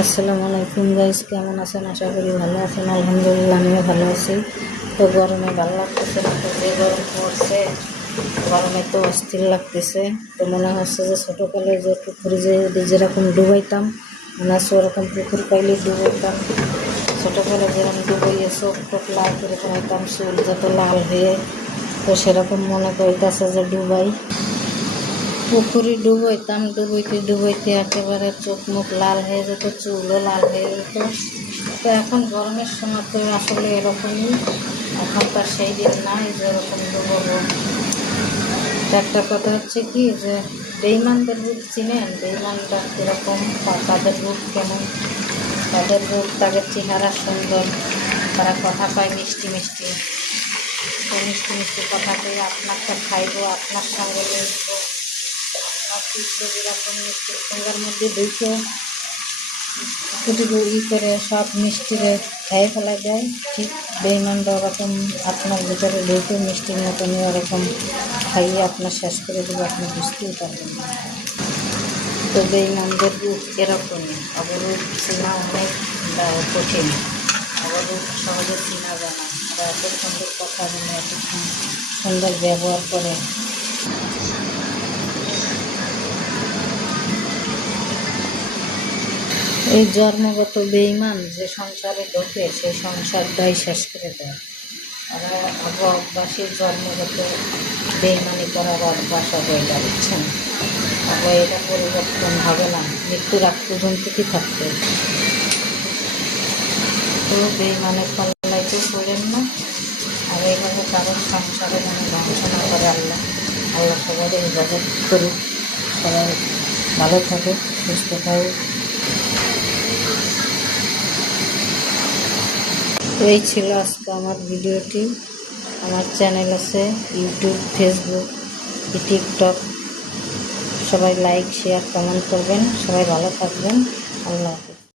আসসালামু আলাইকুম গাইস, কেমন আছেন? আশা করি ভালো আছেন। আলহামদুলিল্লাহ আমিও ভালো আছি। তো গরমে ভালো লাগতেছে না, তো যে গরম পড়ছে গরমে তো অস্থির লাগতেছে। তো মনে হচ্ছে যে ছোটোকালে যে পুকুরে যে যেরকম ডুবাইতাম, মনে হচ্ছে ওরকম পুকুর পাইলে ডুবাইতাম। ছোটোকালে যেরকম ডুবাইয়ে চোখ টোক লাল করে ফেলাইতাম, চুল যত লাল হয়ে, তো সেরকম মনে করতেছে যে ডুবাই পুকুরে ডুবাইতাম। ডুবাইতে একেবারে চোখ মুখ লাল হয়ে যেত, চুলও লাল হয়ে যেত। তো এখন গরমের সময় তো আসলে এরকমই, এখন তার সেই দিন নাই যে এরকম ডুববো। একটা কথা হচ্ছে কি যে বেইমানদের রূপ চিনেন? বেইমানরা কীরকম, তাদের রূপ কেমন, তাদের রূপ, তাদের চেহারা সুন্দর, তারা কথা কয় মিষ্টি মিষ্টি। তো মিষ্টি মিষ্টি কথা কই, আপনারটা খাইবো, আপনার সঙ্গে মিশবো, যেরকম মিষ্টির ঠোঙ্গার মধ্যে ঢুকে কুটুকু করে সব মিষ্টিরে খেয়ে ফেলা যায়, ঠিক বেইমানরা ওরকম আপনার ভিতরে ঢুকে মিষ্টির মতনই ওরকম খাইয়ে আপনার শেষ করে দেবে, আপনি বুঝতেই পারবেন না। তো বেইমানদের রূপ এরকমই, অবরূপ চেনা অনেক কঠিন, অবরূপ সহজে চেনা যায় না। ওরা এত সুন্দর কথা বলে, এত সুন্দর ব্যবহার করে। এই জন্মগত বেইমান যে সংসারে ঢোকে, সেই সংসারটাই শেষ করে দেয়। ওরা অভ্যাসের জন্মগত বেইমানি করার অভ্যাস হয়ে যাচ্ছেন। আবার এটা পরিবর্তন হবে না, মৃত্যুর আগ পর্যন্ত কি থাকবে। তো বেইমানের পাল্লায় তো পড়েন না। আর এইভাবে কারোর সংসারে যেন ধ্বংস না করে আল্লাহ সবাই হেফাজত করুক, সবাই ভালো থাকুক, সুস্থ থাকুক। এই ছিল আজকে আমার ভিডিওটি। আমার চ্যানেল আছে ইউটিউব, ফেসবুক, টিকটক। সবাই লাইক, শেয়ার, কমেন্ট করবেন। সবাই ভালো থাকবেন। আল্লাহ হাফেজ।